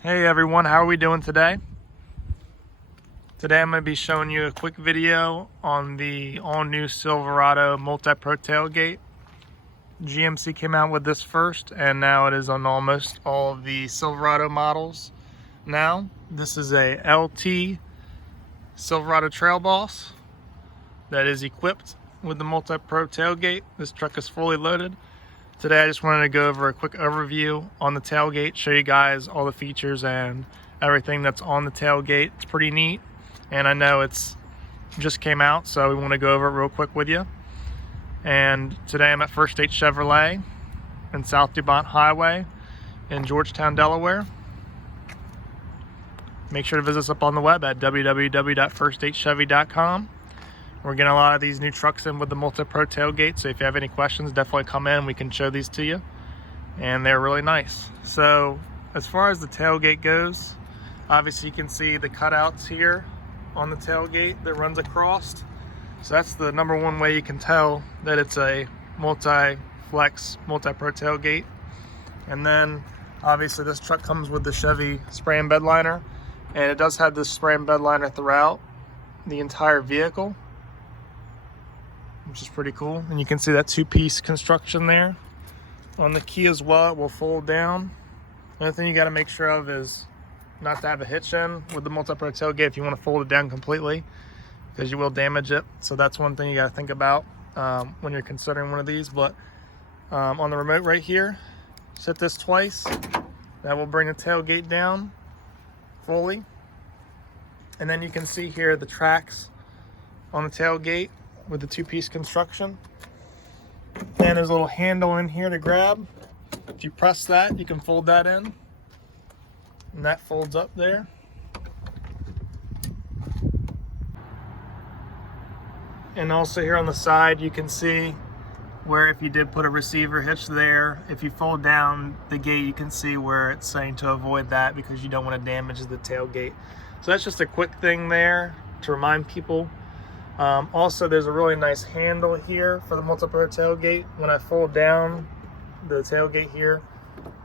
Hey everyone, how are we doing today? Today I'm going to be showing you a quick video on the all-new Silverado MultiPro tailgate. GMC came out with this first, and now it is on almost all of the Silverado models. Now, this is a LT Silverado Trail Boss that is equipped with the MultiPro tailgate. This truck is fully loaded. Today I just wanted to go over a quick overview on the tailgate, show you guys all the features and everything that's on the tailgate. It's pretty neat, and I know it's just came out, so we want to go over it real quick with you. And today I'm at First State Chevrolet in South DuPont Highway in Georgetown, Delaware. Make sure to visit us up on the web at www.firststatechevy.com. We're getting a lot of these new trucks in with the MultiPro tailgate, so if you have any questions, definitely come in. We can show these to you, and they're really nice. So as far as the tailgate goes, obviously you can see the cutouts here on the tailgate that runs across. So that's the number one way you can tell that it's a multi-flex, MultiPro tailgate. And then obviously this truck comes with the Chevy spray and bed liner, and it does have this spray and bed liner throughout the entire vehicle, which is pretty cool. And you can see that two-piece construction there. On the key as well, it will fold down. Another thing you got to make sure of is not to have a hitch in with the MultiPro tailgate if you want to fold it down completely, because you will damage it. So that's one thing you got to think about when you're considering one of these. But on the remote right here, set this twice. That will bring the tailgate down fully. And then you can see here the tracks on the tailgate with the two-piece construction. And there's a little handle in here to grab. If you press that, you can fold that in, and that folds up there. And also here on the side, you can see where if you did put a receiver hitch there, if you fold down the gate, you can see where it's saying to avoid that because you don't want to damage the tailgate. So that's just a quick thing there to remind people. Also, there's a really nice handle here for the MultiPro tailgate. When I fold down the tailgate here,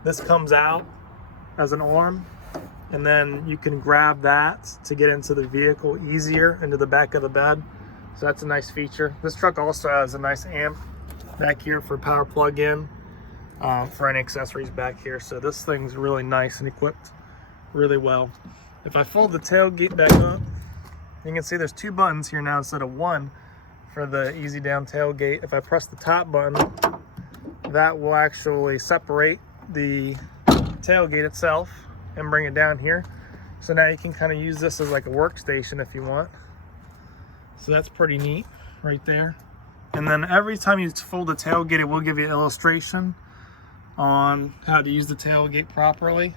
this comes out as an arm, and then you can grab that to get into the vehicle easier, into the back of the bed. So that's a nice feature. This truck also has a nice amp back here for power plug-in for any accessories back here. So this thing's really nice and equipped really well. If I fold the tailgate back up, you can see there's two buttons here now instead of one for the easy down tailgate. If I press the top button, that will actually separate the tailgate itself and bring it down here. So now you can kind of use this as like a workstation if you want. So that's pretty neat right there. And then every time you fold the tailgate, it will give you an illustration on how to use the tailgate properly.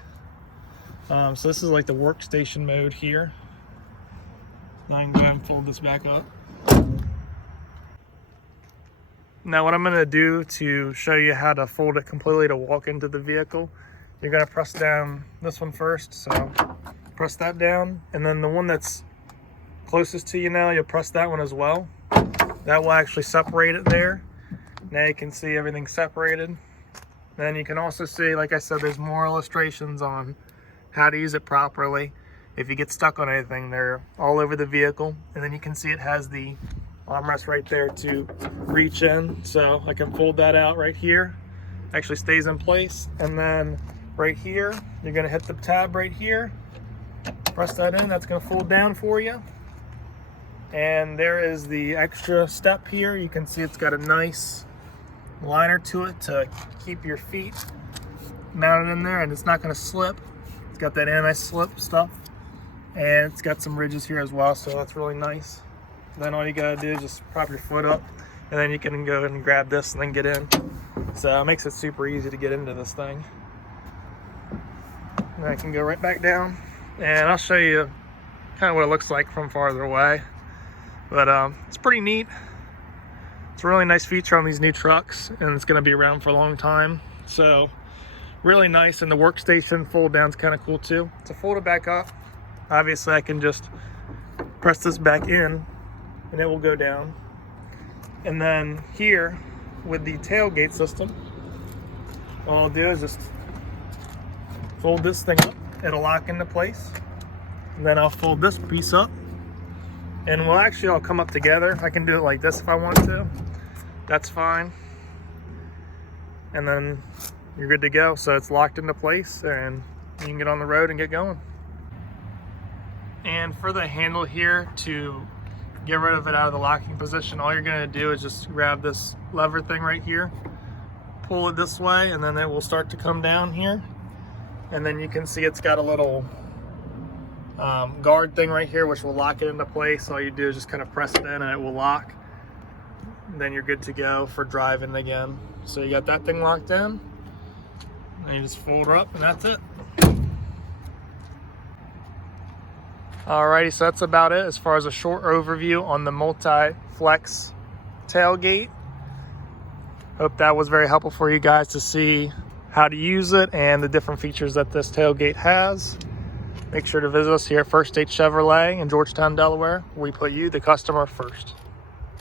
So this is like the workstation mode here. Now I can go ahead and fold this back up. Now what I'm going to do to show you how to fold it completely to walk into the vehicle, you're going to press down this one first. So press that down, and then the one that's closest to you now, you'll press that one as well. That will actually separate it there. Now you can see everything separated. Then you can also see, like I said, there's more illustrations on how to use it properly. If you get stuck on anything, they're all over the vehicle. And then you can see it has the armrest right there to reach in. So I can fold that out right here. Actually stays in place. And then right here, you're gonna hit the tab right here. Press that in, that's gonna fold down for you. And there is the extra step here. You can see it's got a nice liner to it to keep your feet mounted in there, and it's not gonna slip. It's got that anti-slip stuff. And it's got some ridges here as well, so that's really nice. Then all you gotta do is just prop your foot up, and then you can go ahead and grab this and then get in. So it makes it super easy to get into this thing. And I can go right back down, and I'll show you kind of what it looks like from farther away. But it's pretty neat. It's a really nice feature on these new trucks, and it's gonna be around for a long time. So really nice, and the workstation fold down is kind of cool too. To fold it back up, obviously I can just press this back in and it will go down. And then here with the tailgate system, all I'll do is just fold this thing up it'll lock into place. And then I'll fold this piece up, and we'll actually all come up together. I can do it like this if I want to. That's fine. And then you're good to go. So it's locked into place and you can get on the road and get going. And for the handle here, to get rid of it out of the locking position, all you're gonna do is just grab this lever thing right here, pull it this way, and then it will start to come down here. And then you can see it's got a little guard thing right here which will lock it into place. All you do is just kind of press it in and it will lock. And then you're good to go for driving again. So you got that thing locked in, and you just fold her up and that's it. Alrighty, so that's about it as far as a short overview on the multi-flex tailgate. Hope that was very helpful for you guys to see how to use it and the different features that this tailgate has. Make sure to visit us here at First State Chevrolet in Georgetown, Delaware. We put you, the customer, first.